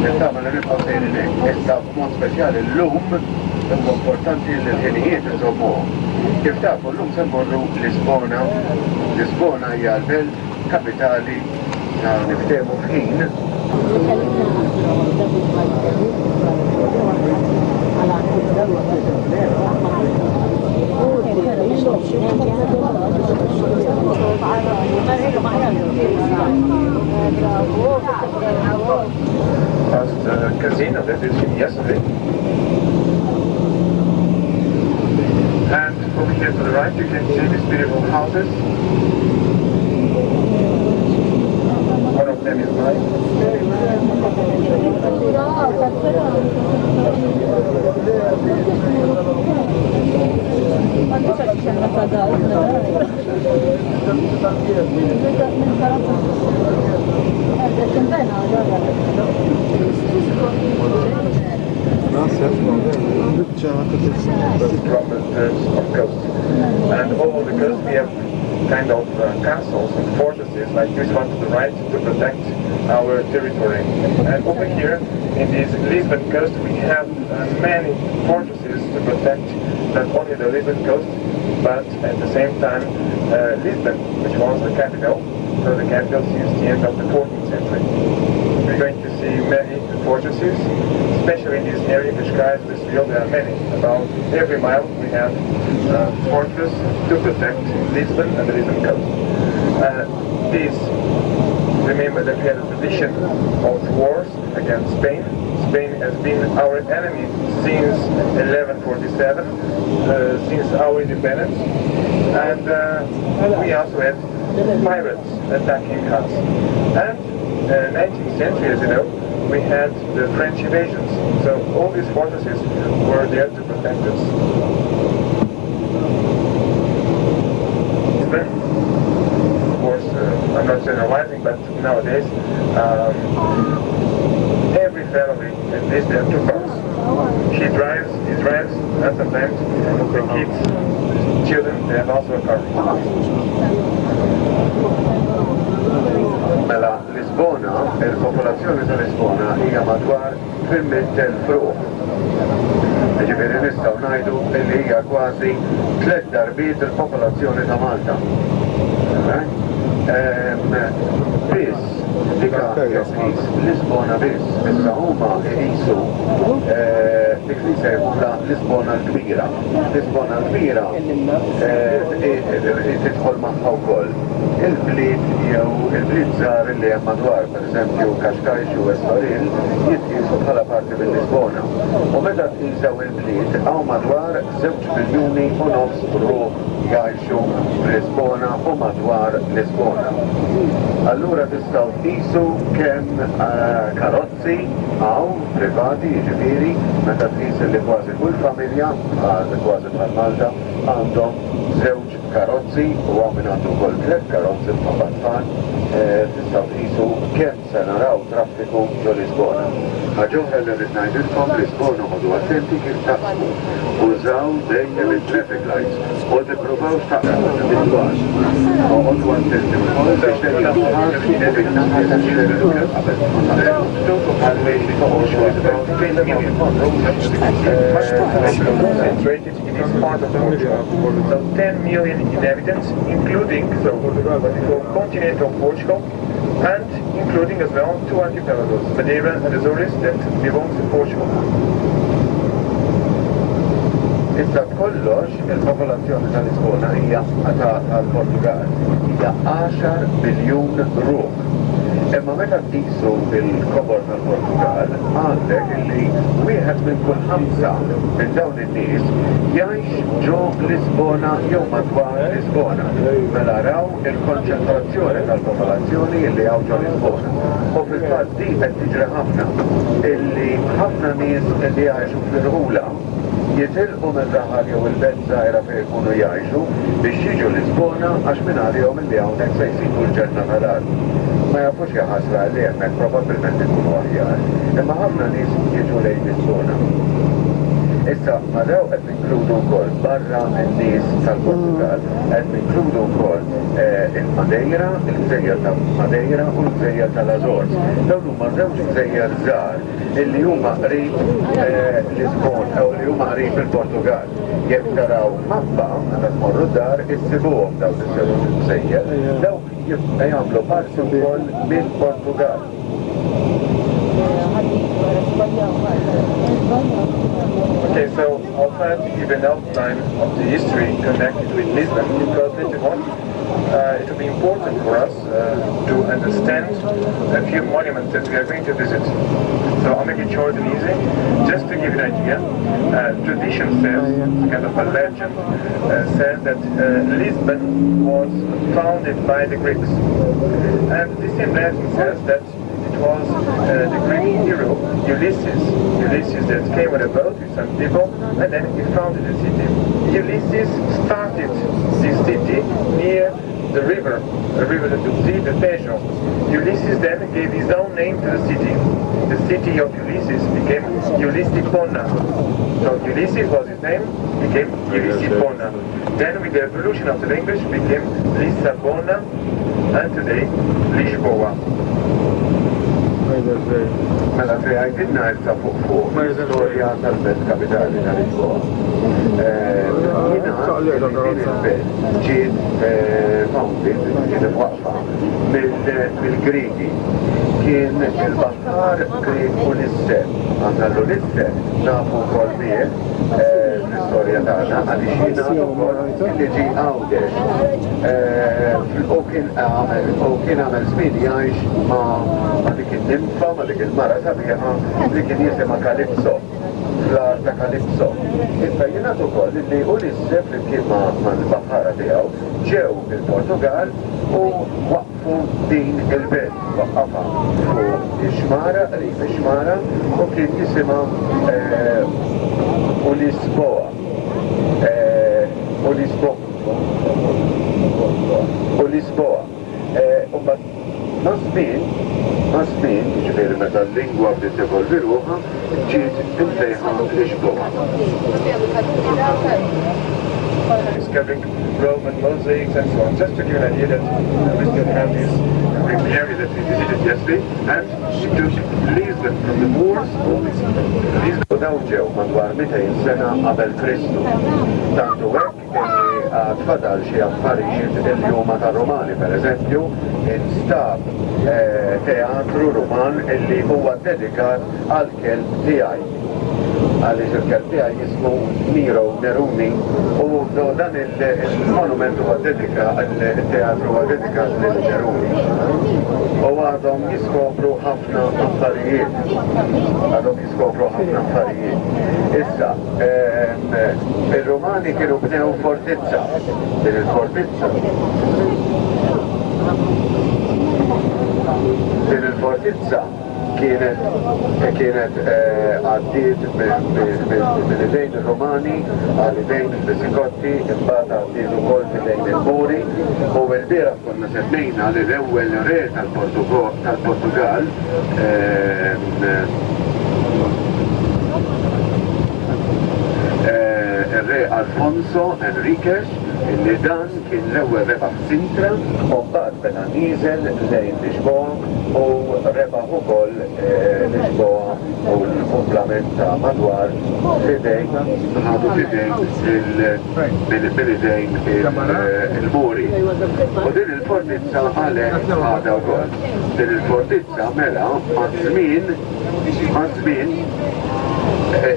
Nittama li nibqgħu sejrin hekk. Issa b'mod speċjali llum huwa importanti li l-ħinijiet inżommuhom. Kif tafu llum se mmorru Lisbona. Lisbona hija l-belt kapitali niftehmu f'ħin. Past casino that is in yesterday. And over here to the right you can see these beautiful houses. One of them is mine. Of coast. And over the coast we have kind of castles and fortresses like this one to the right to protect our territory. And over here in this Lisbon coast we have many fortresses to protect not only the Lisbon coast but at the same time Lisbon, which was the capital, so the capital since the end of the 14th century. We're going to see many fortresses, especially in this area, which guys this field, there are many. About every mile we have a fortress to protect Lisbon and the Lisbon coast. Remember that we had a tradition of wars against Spain. Spain has been our enemy since 1147, since our independence. And we also had pirates attacking us. And 19th century, as you know, we had the French invasions. So all these fortresses were there to protect us. Of course, I'm not generalizing, but nowadays every family, at least there are two cars. He drives, and sometimes the kids, children, they have also a car. Mela, Lisbona, il-popolazzjoni ta' Lisbona hija madwar 800,000 ruħ. Ġifieri nistgħu ngħidu li hija kważi 3 darbiet il-popolazzjoni ta' Malta. Biss dika jaqis Lisbona biss, issa huma jqisu dik li jsejħula Lisbona l-kbira. Lisbona l-kbira tidħol magħha wkoll. Il-bliet jew il-bliet żgħar li hemm madwar, pereżempju Kaxkajx u Estoril, jitqisu bħala parti mill-Lisbona. U meta tqisew il-bliet hawn madwar 2.5 miljuni ruħ jgħixu f'Lisbona u madwar Lisbona. Allura tistgħu tqisu kemm karozzi hawn privati, jiġifieri, meta tqis li kważi kull familja, kważi bħal Malta, għandhom 2 karozzi u għamin għandu kol 3 karozzi b'tfal, tistgħu tqisu kemm se naraw traffiku ġo Lisbona. Ħaġa li rrid ngħidilkom Lisbona ħodu attenti kif taqsmu. Użaw dejjem il-traffic lights u tippruvaw taqsmu bil-dwar. Ħodu attenti wkoll biex concentrated in this part of Portugal. So 10 million inhabitants, including what we call continental Portugal, and including as well 2 archipelagos, Madeira and Azores, that belongs to Portugal. Issa kollox il-popolazzjoni tal-Lisbona hija tal-Portugal hija 10 biljun ruħ. Imma meta tqisu il-kobor tal-Portugal għandek illi wieħed minn kull 5 minn dawn in-nies jgħix ġo Lisbona jew madwar Lisbona. Mela raw il-konċentrazzjoni tal-popolazzjoni illi hawn ġo Lisbona. U fil-fatt di qed tiġri ħafna illi ħafna nies li jgħixu fl-irħula jitilqu mill-raħal jew il-belt żgħira fejn ikunu jgħixu biex jiġu Lisbona għax minn għalihom illi hawnhekk se jsibu l-ġenna tal-art. Ma jafux jaħasra li hemmhekk probabbilment ikunu aħjar. Imma ħafna nies jiġu lejn Lisbona. Issa, ma daw qed ninkludu wkoll barra n-nies tal-Portugal, qed ninkludu wkoll il-Madeira, il-Gżejjer ta' Madeira u l-Gżejjer tal-Azores. Dawn huma żewġ gżejjer żgħar illi huma qrib Lisbon u li huma qrib il-Portugal. Jekk taraw mappa meta tmorru d-dar issibuhom dawn iż-żewġ gżejjer, dawk jagħmlu parti wkoll mill-Portugal. Okay, so I'll try to give an outline of the history connected with Lisbon, because later on it will be important for us to understand a few monuments that we are going to visit. So I'll make it short and easy. Just to give you an idea, tradition says, kind of a legend, says that Lisbon was founded by the Greeks. And this same legend says that it was the Greek hero Ulysses that came on a boat with some people, and then he founded the city. Ulysses started this city near the river that you see, the Tejo. Ulysses then gave his own name to the city. The city of Ulysses became Ulyssipona. So Ulysses was his name, became Ulyssipona. Then with the evolution of the language became Lissabona, and today Lisboa. Mela fi għajdinna issa fuq l-istorja tal-belt kapitali tal-Lisbona. Jina il-belt ġiet founded, ġiet waqfa mill-Greki. Kien il-baħar Grek Ulisse. Għandna l-Ulisse nafu wkoll miegħek fl-istorja tagħna għaliex jien wkoll li ġie Għawdex u kien għamel żmien jgħix ma' dik il-nimfa, ma' dik il-mara sabiħa li kien jisimha Kalipso, fl-art ta' Kalipso. Issa jiena ukoll li Ulisse flimkien ma' l-baħara tiegħu ġew il-Portugal u waqfu din il-belt, waqqafha fuq ix-xmara, qrib ix-xmara u kien jisimha Ulisboa. Ulisboa. U ma' żmien, ġifieri meta l-lingwa bdiet tevolvi ruħha, ġiet imsejħa Lisboa. Discovering Roman mosaics and so on, just to give an idea that we still have this area that we visited yesterday, and to Lisbon from the Moors, Lisbon daw ġew madwar 200 sena qabel Kristu. Tantu hekk għad fadal xi affarijiet illi huma ta' Romani, pereżempju, instab teatru Roman illi huwa dedikat għall-kelb tiegħi. Għaliex il-kelb tiegħi jismu Nero Neruni u dan il-monument huwa dedikat, il-teatru huwa dedikat lil Neruni. U għadhom jiskopru ħafna affarijiet. Issa, il-Romani kienu bnew fortizza. Din il-fortizza kienet għaddiet mill-idejn il-Romani għal-idejn il-Visikotti, imbagħad għaddiet ukoll mill-idejn il-Muri, u l-bieraħ konna semmejna li l-ewwel re tal-Portugal il-re Alfonso Enriquez, illi dan kien l-ewwel rebaħ Sintra, u mbagħad meta nieżel lejn Lisboa u rebaħ ukoll Lisboa u l-kumplament ta' madwar fidejn il-Muri. U din il-fortizza għalhekk għadha wkoll. Din il-fortizza mela ma' żmien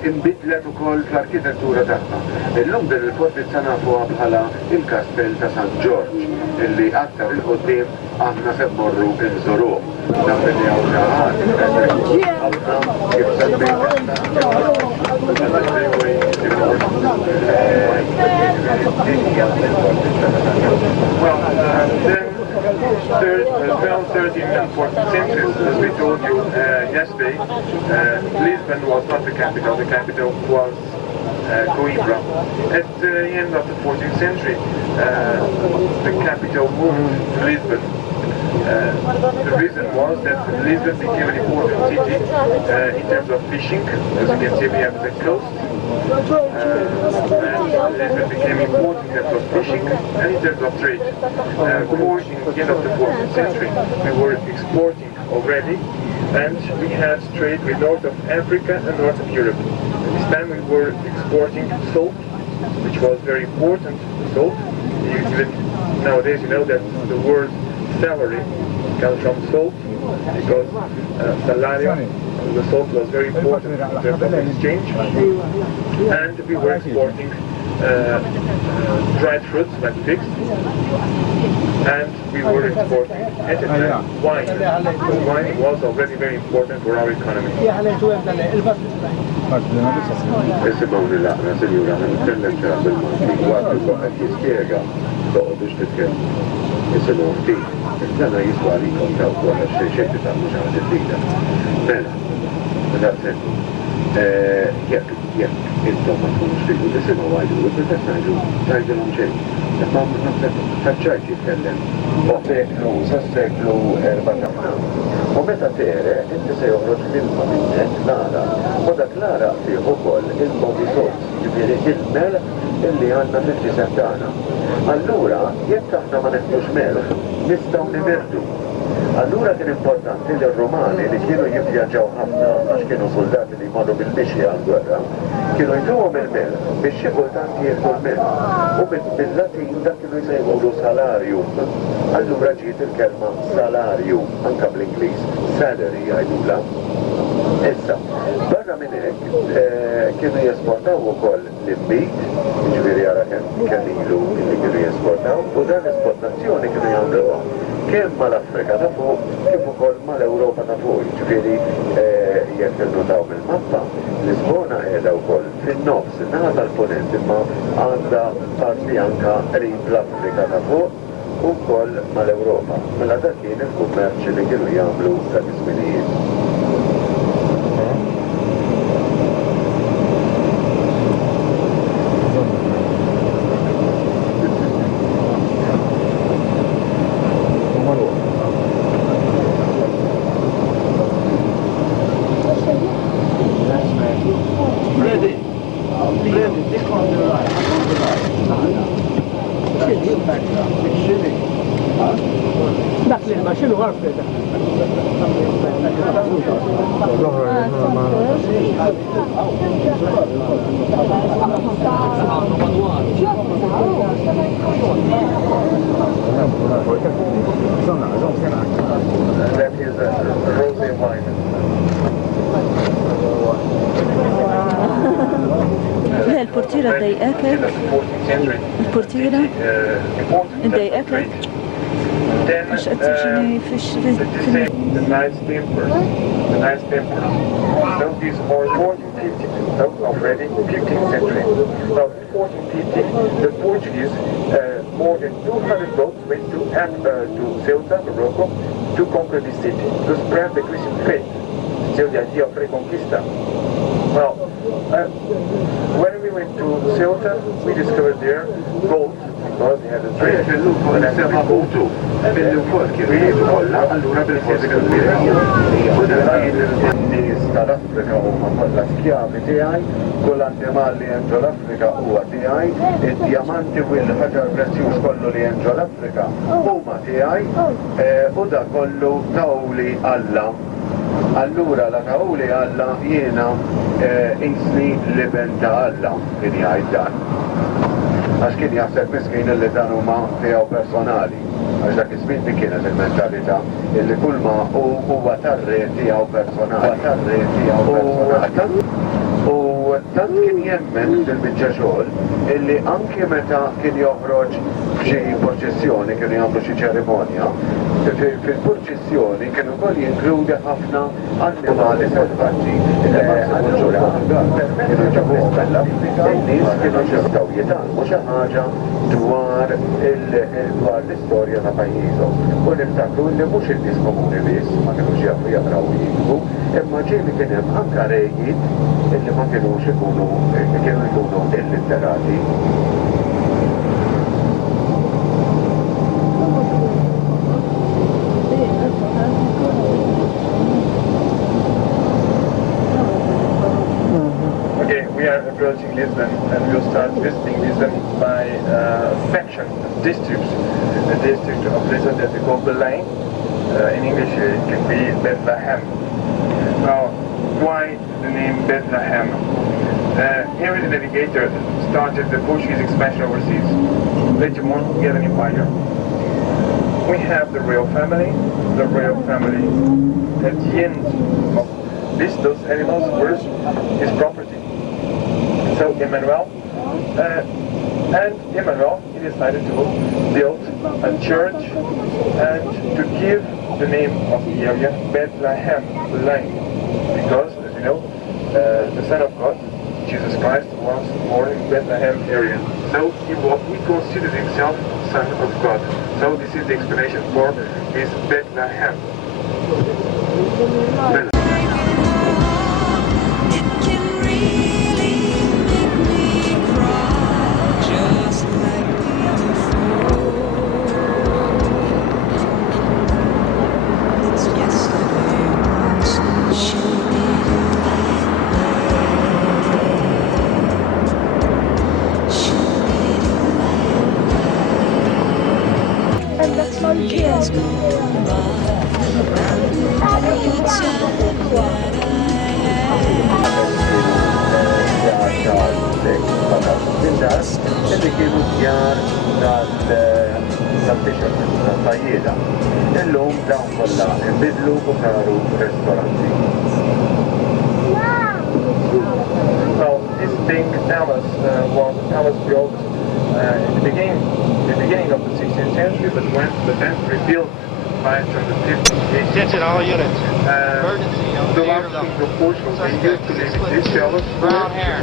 imbidlet ukoll fl-arkitettura tagħha. Illum din il-fortizza nafuha bħala il-Kastell ta' San George, illi aktar il-qudiem aħna se mmorru nżuruh. Naf li hawn ħadd ħafna kif semmejt. Around 13th and 14th centuries, as we told you yesterday, Lisbon was not the capital was Coimbra. At the end of the 14th century, the capital moved to Lisbon. The reason was that Lisbon became an important city in terms of fishing. As you can see, we have the coast. And Lisbon became important in terms of fishing and in terms of trade. Before in the end of the 14th century, we were exporting already, and we had trade with North of Africa and North of Europe. At this time we were exporting salt, which was very important, salt. Even nowadays you know that the word salary comes from salt, because salario, the salt was very important in terms of exchange. And we were exporting dried fruits like figs, and we were exporting at the time wine. Wine was already very important for our economy. Isimawni laqna, senjura, nitkellem ċara bil-Malti, għadu qed jispjega, toqgħodux titkellmu. Isimgħu ftit, dana jiswa għalikom taw kollha xejn tagħmlu xi ħaġa ġdida. Mela, daqshekk, jekk intom ma tkunux tridu tisimgħu għajdu, meta ngħidu tgħidulhom xejn. Ma faċċajt jitkellem. Seklu 14. U meta tere, inti se joħroġ l-ilma minnek l-ara. U dak l-ara fih ukoll il-body source, ġifieri il-melħ illi għandna fil-ġisem tagħna. Allura, jekk aħna ma neħdux melħ, nistgħu nimirdu. Allura kien importanti li r-Rumani li kienu jivvjaġġaw ħafna għax kienu soldati li jmorru bil-mixja għal-gwerra, kienu jtuhom il-melħ biex xi kultant jieħdu l-melħ. U bil-Latin dak kienu jsejħulu salarium. Allura ġiet il-kelma salarium, anka bl-Ingliż, salary jgħidula. Issa, barra minn hekk kienu jesportaw ukoll l-imbit, jiġifieri ara kemm ilu li kienu jesportaw, u dan l-esportazzjoni kienu jagħmluha kemm mal-Afrika ta' fuq kif ukoll mal-Ewropa ta' fuq. Jiġifieri jekk innotaw bil-mappa, Lisbona qiegħda wkoll fin-nofs in-naħa tal-punent imma għandha parti anke qrib l-Afrika ta' fuq u wkoll mal-Ewropa. Mela dak kien il-kummerċ li kienu jagħmlu dak iż-żminijiet. البورتيرة ضايقاك؟ البورتيرة ضايقاك؟ مش قد فيش the nice tempers. So these are 1450, so already 15th century. Now in 1450, the Portuguese, more than 200 boats went to Ceuta, Morocco, to conquer the city, to spread the Christian faith. Still the idea of reconquista. Well, when we went to Ceuta, we discovered there gold, because they had a trade. Tal-Afrika huma kollha skjavi tiegħi, kull annimal li hemm ġol-Afrika huwa tiegħi, id-djamanti u l-ħaġar prezzjuż kollu li hemm ġol-Afrika huma tiegħi, u da kollu tawli Alla. Allura la tawli Alla jiena isni liben ta' Alla kien jgħid dan. Għax kien jaħseb miskin li dan huma tiegħu personali. Għax dak iż-żmien dik kienet il-mentalità illi kull ma huwa tarri tiegħu personali. U tant kien jemmen fil-biċċa xogħol illi anke meta kien joħroġ f'xi proċessjoni kienu jagħmlu xi ċerimonja, fil-proċessjoni kienu wkoll jinkludi ħafna annimali selvaġġi illi ma nsibux kienu ġabuhom mill-Afrika, in-nies kienu ġibdew jitgħallmu xi ħaġa dwar l-istorja ta' pajjiżhom. U niftakru li mhux in-nies komuni biss ma kinux jafu jaqraw u jiktbu, imma ġieli kien hemm anke rejjiet illi ma kinux ikunu illitterati. we are approaching Lisbon, and we'll start visiting Lisbon by section, districts. The district of Lisbon that we call Belém. In English, it can be Bethlehem. Now, why the name Bethlehem? Here the navigator started the Portuguese expansion overseas. Later on, we had an empire. We have the royal family. The royal family, at the end of this, those animals were his property. So Emmanuel, he decided to build a church and to give the name of the area Bethlehem, Belém, because, as you know, the Son of God, Jesus Christ, was born in Bethlehem area. So he considered himself Son of God. So this is the explanation for this Bethlehem. Years gone by, and the good time that Illi kienu djar tal-t-shirt, tal-tajjeda. Illum dawn kollha inbidlu u saru ristoranti. Well, this big palace was a palace built in the beginning of the 16th century, but then rebuilt by the 15th. Attention all units. Emergency on The the last king of Portugal, they used to live in this palace. Brown hair.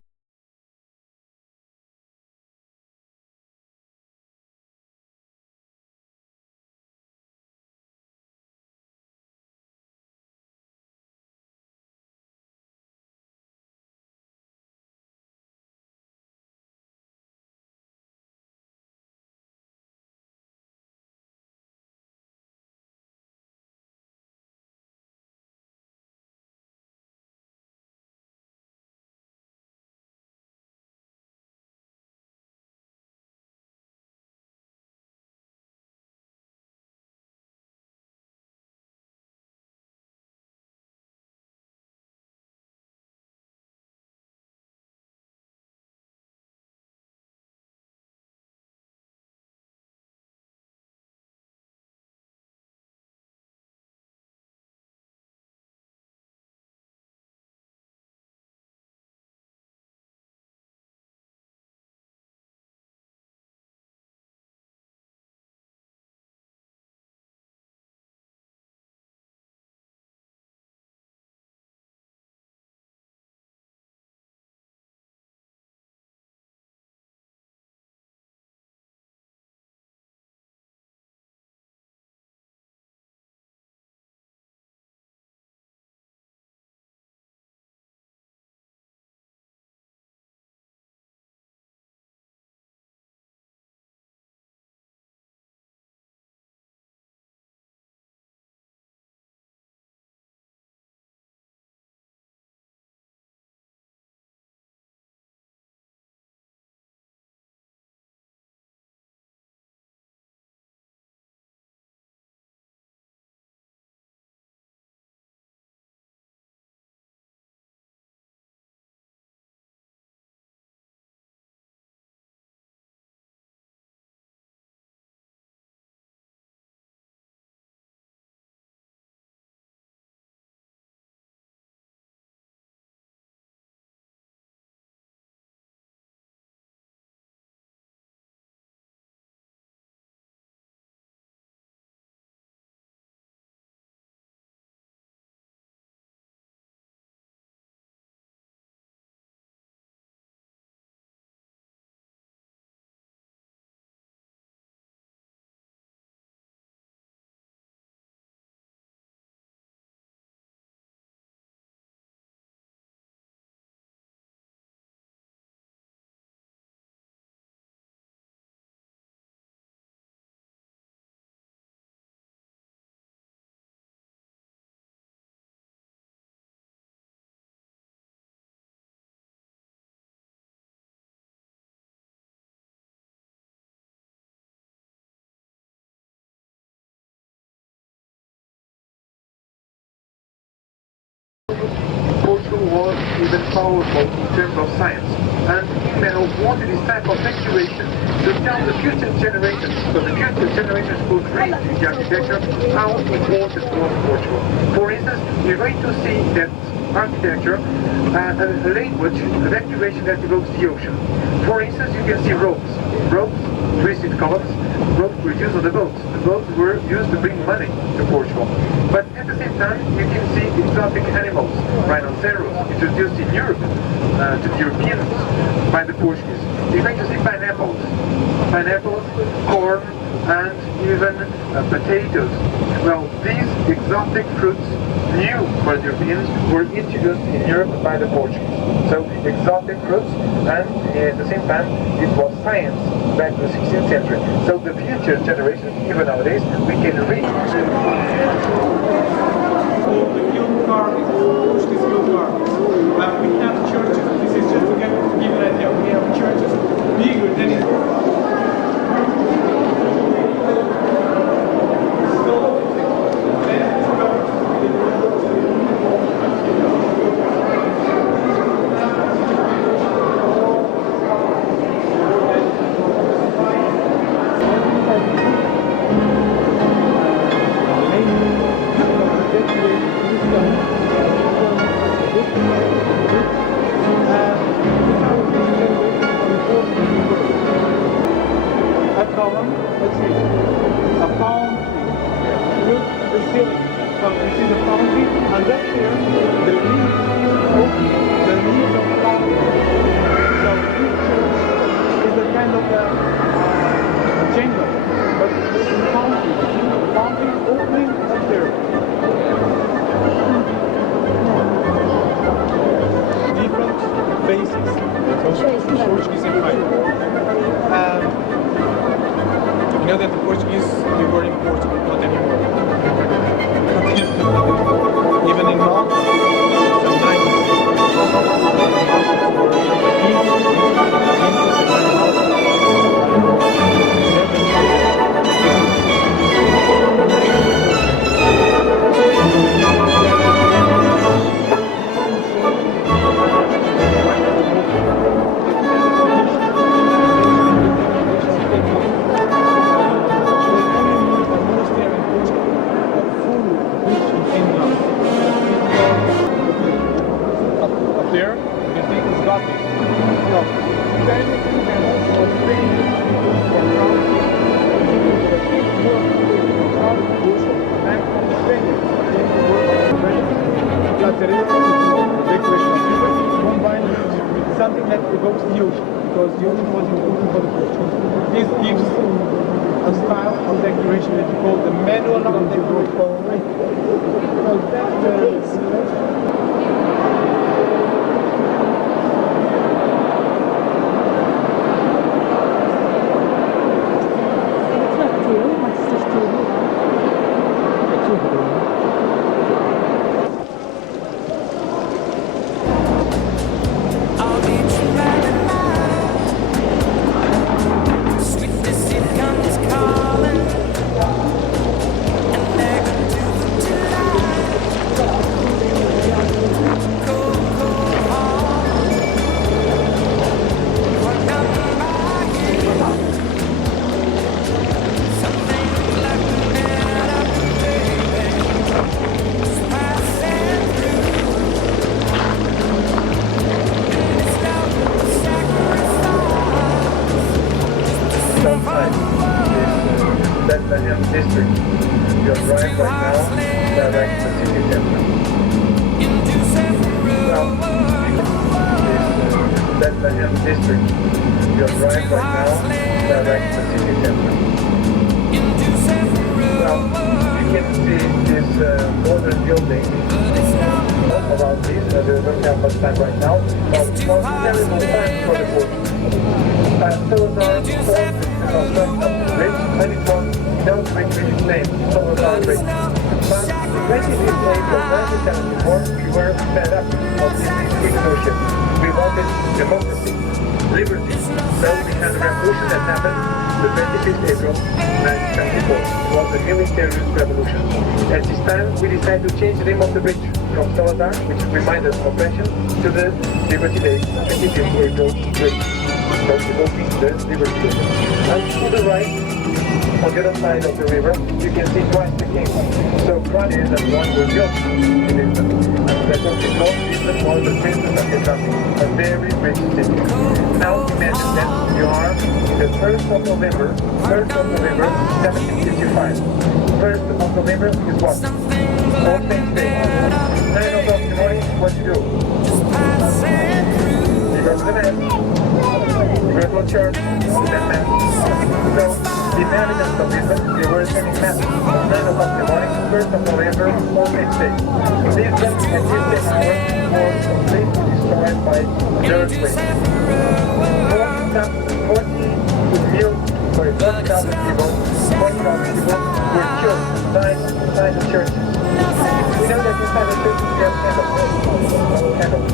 even powerful in terms of science. And Meno wanted this type of declaration to tell the future generations, so the future generations could read in the architecture how important was Portugal. For instance, you're going to see that architecture, a language, a declaration that evokes the ocean. For instance, you can see ropes. Ropes, twisted columns, ropes were used on the boats. The boats were used to bring money to Portugal. But at the same time, you can see exotic animals, rhinoceros, introduced in Europe to the Europeans by the Portuguese. You're going to see pineapples, corn, and even potatoes. Well, these exotic fruits, new for the Europeans, were introduced in Europe by the Portuguese. So exotic fruits, and at the same time, it was science back in the 16th century. So the future generations, even nowadays, we can read. The guild carvings, Portuguese guild carvings. We have churches. This is just to give you an idea. We have churches bigger than in Portuguese Empire. You know that the Portuguese, they were in Portugal, not anymore. Even in Malta, something that evokes the ocean, because the ocean was important for the Portuguese. This gives a style of decoration that you call the manual of decoration. Because that's Belém district. You drive right now, direct to the city center. Well, this Belém district. You drive right now, direct to the city center. Well, you can see this modern building around this. We don't have much time right now, but it was very long time for the Portuguese. Salazar formed the construction of the bridge, and it was without bringing its name, Salazar Bridge. But in 1958 or 1974, we were fed up of this dictatorship. We wanted democracy, liberty. So we had a revolution that happened the 25th April 1974. It was the military revolution. At this time, we decided to change the name of the bridge. from Salazar, which reminds us of oppression, to the Liberty Day, 25th April, which was evoking the Liberty Day. And to the right, on the other side of the river, you can see Christ the King. So Christ is the one who built in Lisbon. And that was because Lisbon was the princess of the country, a very rich city. Now imagine that you are in the 1st of November, 1755. 1st of November is what? All Saints Day. 9 o'clock in the morning, what you do? You go to the mass, you go to a church, then mass. So the inhabitants of Lisbon, they were attending mass on 9 o'clock in the morning, 1st of November, All Saints Day. Lisbon at this hour was completely destroyed by the earthquake. 40,000 people were killed inside the churches. We know that inside the churches we have candles.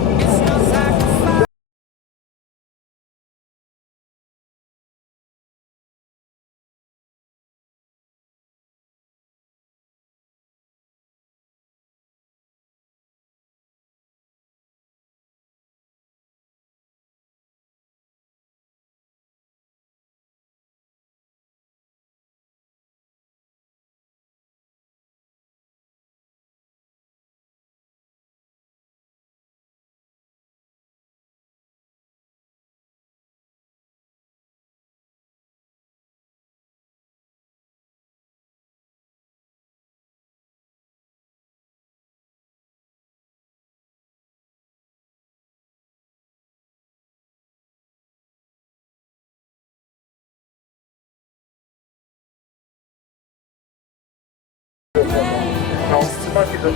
Now, Mark is a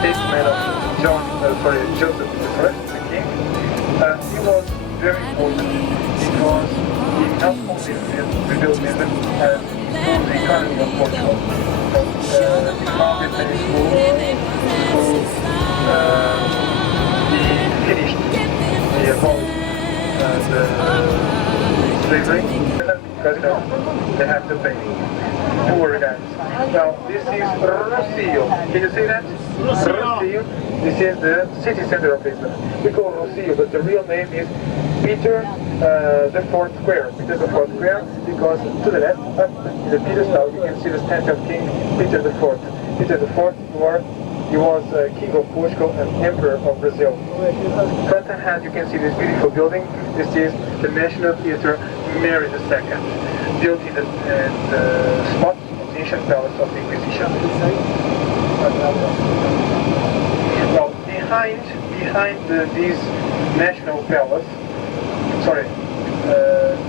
statesman of Joseph I, the king. He was very important because he helped only rebuild Lisbon and improve the economy of Portugal. So, he founded many schools, he finished the abolished the slavery, because they have to pay. Poor guys. Now, this is Rocio. Can you see that? Rocio. This is the city center of Lisbon. We call Rocio, but the real name is Peter the Fourth Square. Peter the Fourth Square, because to the left, up in the pedestal, you can see the statue of King Peter the Fourth. Peter the Fourth, he was king of Portugal and emperor of Brazil. Front and hand, you can see this beautiful building. This is the National Theatre Mary II, built in the spot of the ancient palace of the Inquisition. Well, behind this National Palace,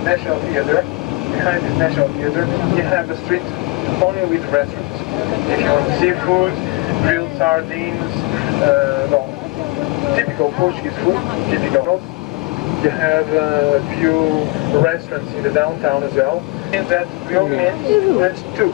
National Theatre, behind this National Theatre, you have a street only with restaurants. If you want seafood, grilled sardines, typical Portuguese food, typical. You have a few restaurants in the downtown as well. And that will mean that's two.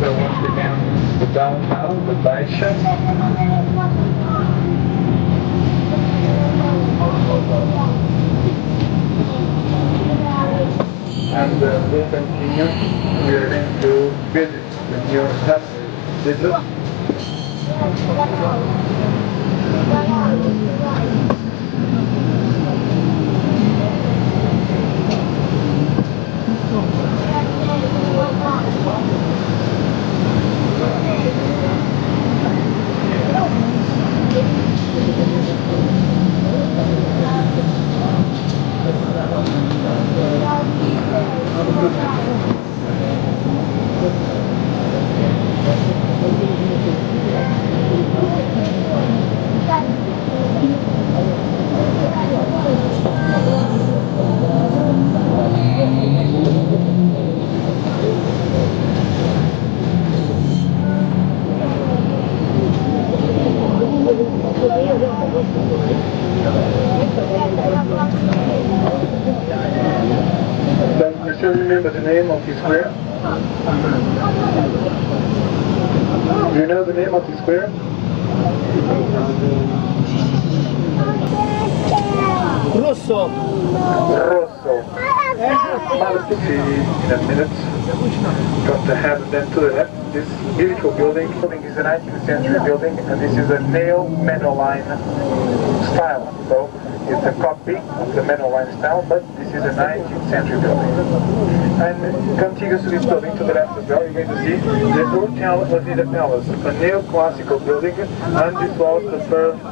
So once again, the downtown, the Baixa. And we'll continue. We are going to visit the new business. Does Michelle remember the name of his square? Do you know the name of the square? Rosso. Rosso. I'll see in a minute. Got to have them to the left. This beautiful building is a 19th century building, and this is a nail Manoline style. So it's a copy of the Manoline style, but this is a 19th century building. And contiguous to this building, to the left as well, you're going to see the Hotel Avenida Palace, a neoclassical building, and this was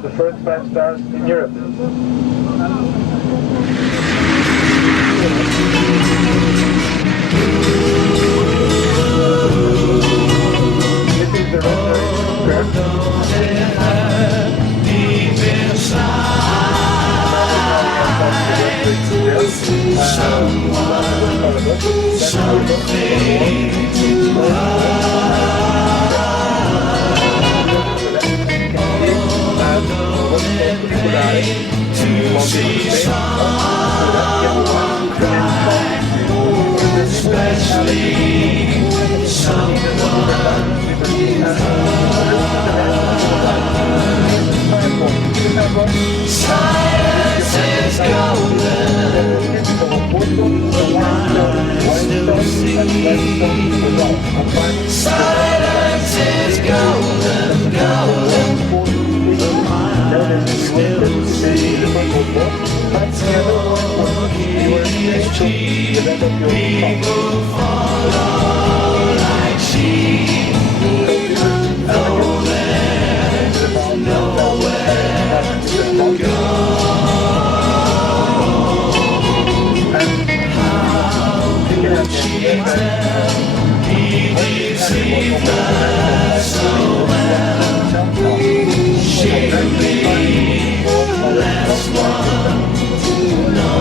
the first 5 stars in Europe. This is the restaurant Silence is golden, golden. The mind still sees. People follow like sheep, though there's nowhere to go. How could she tell? He deceived her so well. She could be the last one to know.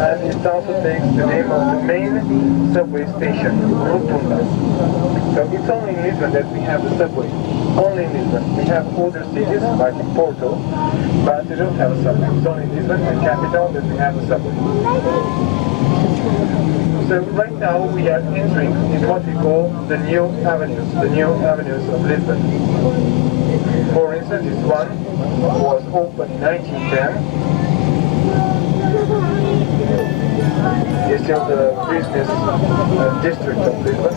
And it also takes the name of the main subway station, Rotunda. So it's only in Lisbon that we have the subway. Only in Lisbon. We have other cities, like in Porto, but they don't have a subway. It's only in Lisbon, the capital, that we have a subway. So right now we are entering in what we call the new avenues of Lisbon. For instance, this one was opened in 1910. It's still the business district of Lisbon.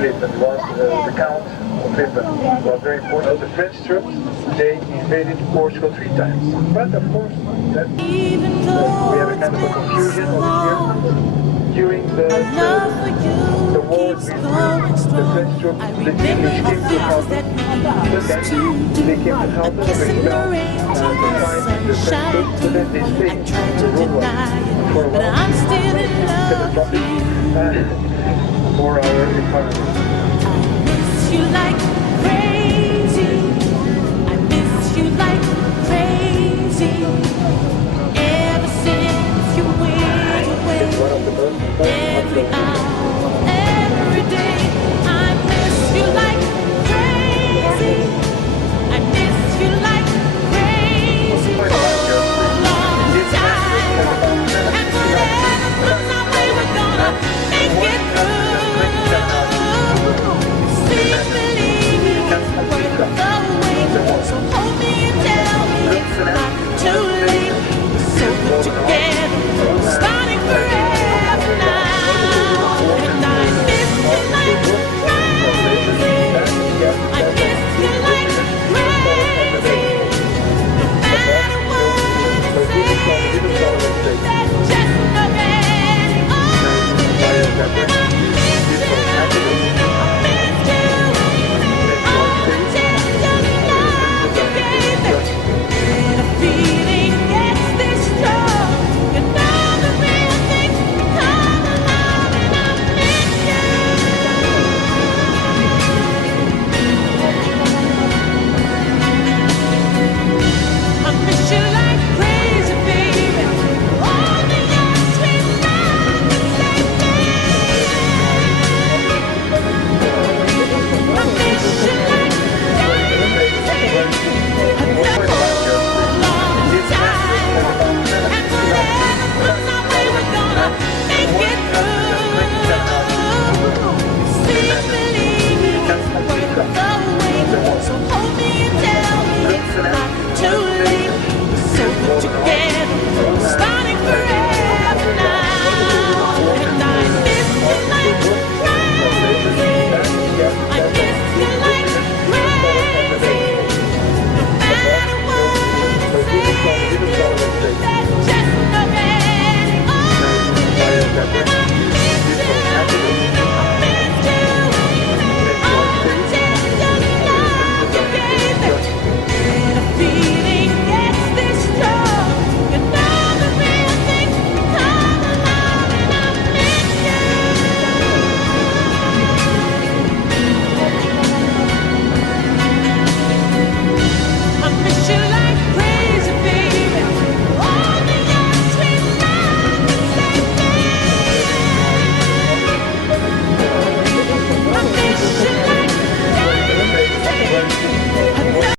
Lisbon was the count of of Lisbon was very important. The French troops, they invaded Portugal 3 times. But of course, that, we have a kind of a confusion over here. During the war with Lisbon, the French troops, the English came to help us. But then they came to help us to expel the French troops, but then they stayed in Rome for a while. Catastrophic for our economy. You like